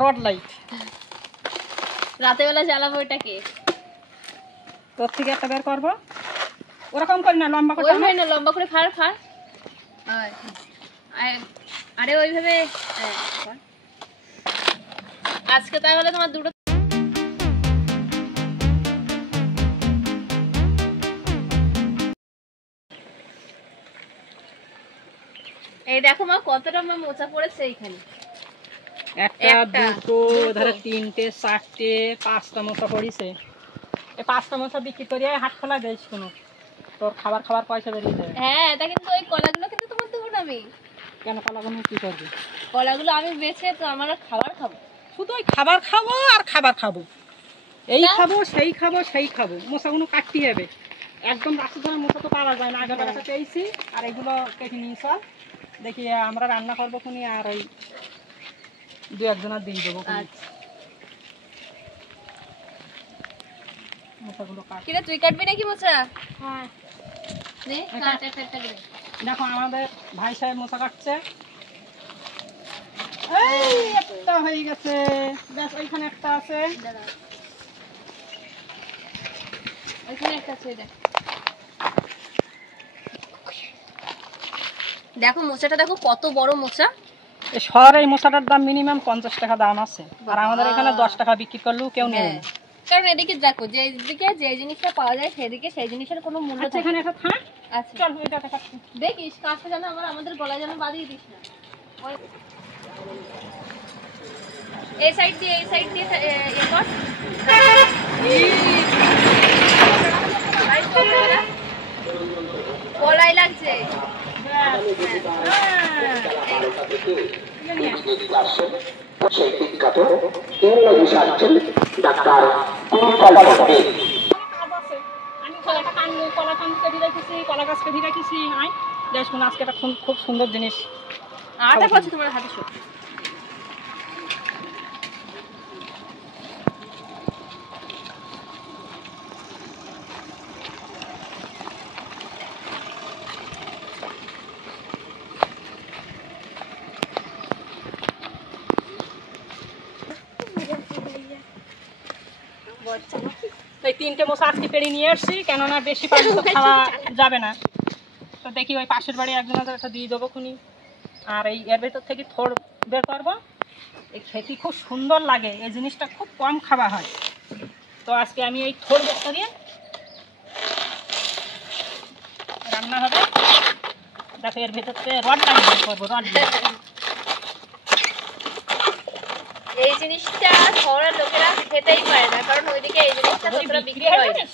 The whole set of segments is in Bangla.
Rod light. রাতে বেলা জ্বালাবো এটাকে। তোর থেকে একটা বের করবো, ওরকম করি না, লম্বা করে ওইভাবে না, লম্বা করে ফাড় ফাড়। আরে ওইভাবে। আজকে তাহলে তোমার দুটো। এই দেখো মা, কতটা আমার মোচা পড়েছে এইখানে। একটা দুটো ধরে তিনটে চারটে পাঁচটা মোচা পড়িছে। এই পাঁচটা মোচা বিক্রি করে হাট খোলা দেয় কোনো, তোর খাবার পয়সা বেরিয়ে যাবে। হ্যাঁ, এটা কিন্তু ওই কলাগুলো কিন্তু তোমার দেবো না আমি। কেন কলাগুলো কি করবি? কলাগুলো আমি বেছে তো আমার খাবার খাবো। শুধু ওই খাবার খাবো আর খাবার খাবো, এই খাবো সেই খাবো সেই খাবো। মোচাগুলো কাটতে হবে, একদম রাস্তা ধরে মোচা তো পাওয়া যায় না। আগে বেড়াতে পেয়েছি আর এগুলো কেটে নিয়ে চল, দেখি আমরা রান্না করবো খুনি, আর ওই দু একজনের দিয়ে দেবো। মোচাগুলো কাট। কিরে তুই কাটবি নাকি মোচা? হ্যাঁ, কাট। দেখো আমাদের ভাই সাহেব মোচা কাটছে। এই একটা হয়ে গেছে, ব্যাস ওইখানে একটা আছে। ওইখানে একটা আছে, দেখো মোচাটা, দেখো কত বড় মোচা। শহরে এই মোচাটার দাম মিনিমাম 50 টাকা দাম আছে, আর আমাদের এখানে 10 টাকা বিক্রি করলেও কেউ নেবে না। কারণ এদিকে দেখো, যেদিকে যে জিনিসটা পাওয়া যায় সেদিকে সেই জিনিসের কোনো মূল্য থাকে। এখানে একটা থাক। আচ্ছা চল ওইটা কাটছি। দেখিস কাজটা যেন আমাদের গলায় যেন বাঁধিয়ে দিস না। এই সাইড দিয়ে এরপর গলায় লাগছে। আজকে একটা খুব সুন্দর জিনিস। আটা করছে তোমার হাতে। এই তিনটে মোচা আজকে পেড়ে নিয়ে এসছি, কেননা বেশি পানি তো খাওয়া যাবে না। তো দেখি ওই পাশের বাড়ি একজনের একটা দিয়ে দেবো খুনি, আর এই এর ভেতর থেকে থোড় বের করবো। এই খেতে খুব সুন্দর লাগে, এই জিনিসটা খুব কম খাওয়া হয়। তো আজকে আমি এই থোড় বের করিয়ে রান্না হবে। দেখো এর ভেতর থেকে রডটা বের করবো, রড। এই জিনিসটা শহরের লোকেরা খেতেই পারে না, কারণ ওইদিকে এই জিনিসটা ততটা বিক্রি হয় না।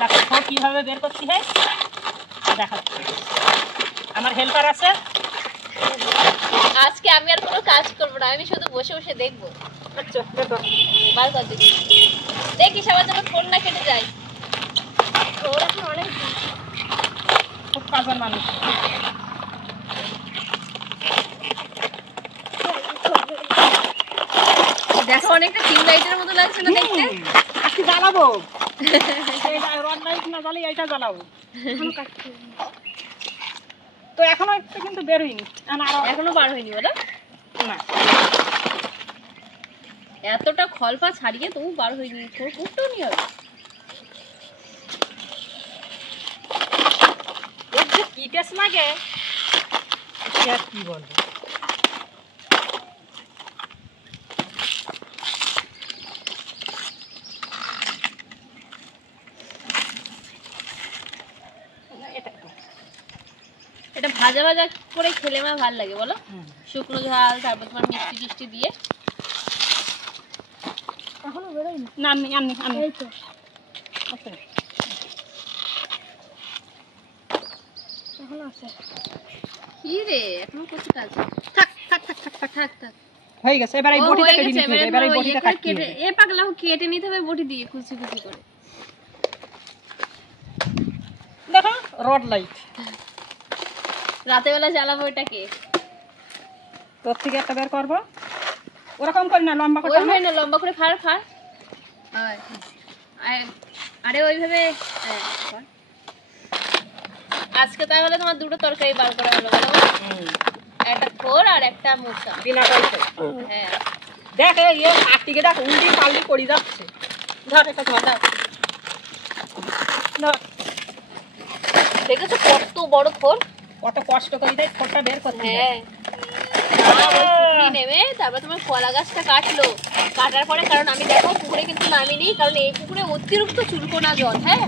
দেখো কিভাবে বের করতে হয় দেখাচ্ছি, আমার হেল্পার আছে। আজকে আমি আর কোনো কাজ করবো না, আমি শুধু বসে বসে দেখবো। আচ্ছা বার কর দেখিস আমার যেন ফোন না কেটে যায়। ওর এখন অনেক খুব কাজের মানুষ। দেখো অনেকটা টিম লাইটের মতো লাগছে না দেখতে। আজকে জ্বালাবো, রড লাইট না জ্বালিয়ে এইটা জ্বালাবো। তো এখনো কিন্তু বের হয়নি, এখনো বার হয়নি বলো না। এতটা খলপা ছাড়িয়ে তবু বার হয়নি, কুট্টো নি হবে। কি টেস্ট লাগে কি বলবো। এটা ভাজা ভাজা করে খেলে আমার ভালো লাগে বলো, শুকনো ঝাল, তারপর তোমার মিষ্টি টিষ্টি দিয়ে। এখনো বেরোয়নি না, আমি এই তো আচ্ছা এখনো আছে। কি রে এখনো কত কাজ। থাক থাক থাক থাক থাক থাক থাক হয়ে গেছে। এবার এই বটিটা কেটে নিতে হবে। এবার এই বটিটা কাটতে হবে। এ পাগলা কেটে নিতে হবে বটি দিয়ে কুচি কুচি করে। দেখো রড লাইট। রাতে বেলা জ্বালাবো এটাকে। তোর থেকে একটা বের করবো, ওরকম করি না, লম্বা করে। ওইভাবে না, লম্বা করে ফাড় ফাড়। আরে ওইভাবে। আজকে তাহলে তোমার দুটো তরকারি বার করা হলো বলো। একটা থোর আর একটা মশা। বিনা পয়সায়। হ্যাঁ দেখ এ কার্তিকে দেখ উল্টি পাল্টি করে যাচ্ছে। ধর একটা ধর ধর। দেখেছো কত বড় থোর? কত কষ্ট করে দেয় থোরটা বের করতে। হ্যাঁ নেমে তারপর তোমার কলা গাছটা কাটলো, কাটার পরে কারণ আমি দেখো পুকুরে কিন্তু নামিনি, কারণ এই পুকুরে অতিরিক্ত চুলকোনা জল। হ্যাঁ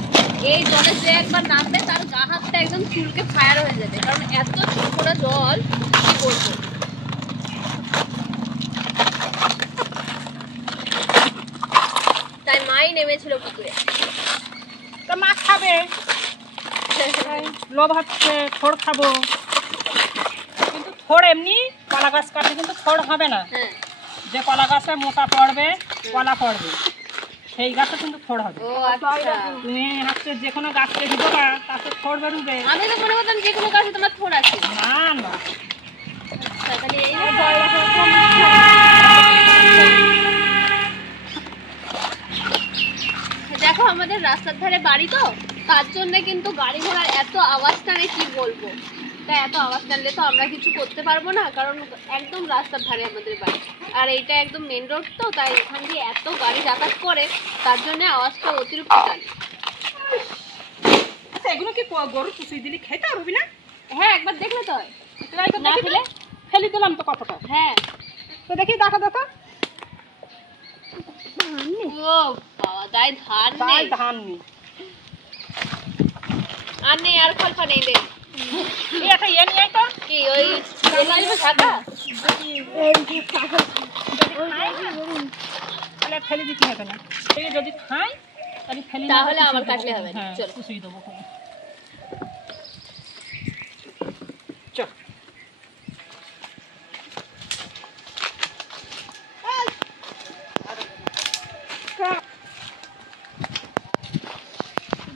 এই জলে যে একবার নামবে তার গা হাতটা একদম চুলকে ফায়ার হয়ে যাবে, কারণ এত চুলকোনা জল কি বলবো। তাই মাই নেমেছিল পুকুরে। তা মাছ খাবে, লোভ হচ্ছে থোড় খাবো, কিন্তু থোড় এমনি কলা গাছ কাটলে কিন্তু থোড় হবে না। হ্যাঁ যে কলা গাছে মোটা পড়বে কলা পড়বে সেই গাছে কিন্তু থোড় হবে। ও আচ্ছা, তুমি হচ্ছে যে কোনো গাছকে দিবো না তাতে থোড় বেরোবে আমি তো মনে করতাম যে কোনো গাছে তোমার থোর আছে। না না। আচ্ছা, তাহলে এই দেখো আমাদের রাস্তার ধারে বাড়ি তো, তার জন্য কিন্তু গাড়ি ঘোড়ার এত আওয়াজ টানে কি বলবো। তাই এত আওয়াজ টানলে তো আমরা কিছু করতে পারবো না, কারণ একদম রাস্তার ধারে আমাদের বাড়ি, আর এইটা একদম মেন রোড তো, তাই এখান দিয়ে এত গাড়ি যাতায়াত করে, তার জন্য আওয়াজটা অতিরিক্ত টানে। আচ্ছা এগুলো কি গরু কুচি দিলি খেতে পারবি না? হ্যাঁ একবার দেখলে তো হয়। না খেলে ফেলে দিলাম তো কতটা। হ্যাঁ তো দেখি দেখা দেখা ও বাবা গায়ে ধান নেই, ধান নেই। আর নেই, আর ফলফা নেই রে। এই একটা ইয়ে নিয়ে আয় তো। কি ওই শাখা? তাহলে আর ফেলে দিতে হবে না। এই যদি খাই তাহলে ফেলে না তাহলে কুচিয়ে আমার দেবো। কাটলে হবে না। হ্যাঁ, চলো। কুচিয়ে দেবো খুব। চল।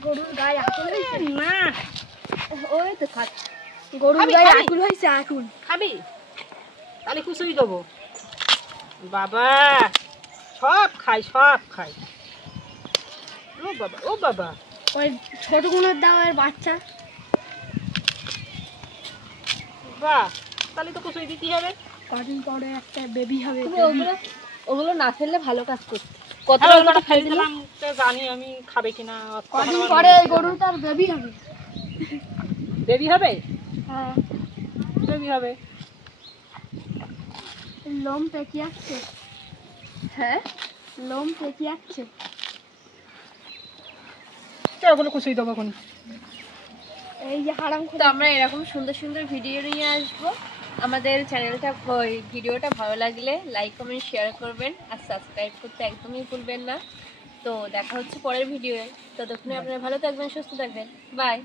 গরুর গায়ে আকুল হয়েছে না ওই তো খাট গরুর খাবি, গায়ে খাবি? আকুল হয়েছে আকুল খাবি তাহলে কুচিয়ে দেবো। বাবা সব খাই সব খাই। ও বাবা ও বাবা। ওই ছোট গুলোর দামের বাচ্চা বাহ তাহলে তো কুচিয়ে দিতে হবে। কদিন পরে একটা বেবি হবে তুমি ওগুলো ওগুলো না ফেললে ভালো কাজ করতে। হ্যাঁ, ওই কটা কতটা ফেলে দিলাম তো জানি আমি খাবে কিনা। কদিন পরে এই গরুটার বেবি হবে বেবি হবে হ্যাঁ বেবি হবে। লোম পেকিয়াচ্ছে হ্যাঁ লোম পেকিয়াচ্ছে তো ওগুলো কুচিয়ে দেবো এখন। এই যে হারাম তো আমরা এরকম সুন্দর সুন্দর ভিডিও নিয়ে আসবো। আমাদের চ্যানেলটা ভিডিওটা ভালো লাগলে লাইক কমেন্ট শেয়ার করবেন, আর সাবস্ক্রাইব করতে একদমই ভুলবেন না। তো দেখা হচ্ছে পরের ভিডিওয়ে, ততক্ষণে আপনারা ভালো থাকবেন, সুস্থ থাকবেন, বাই।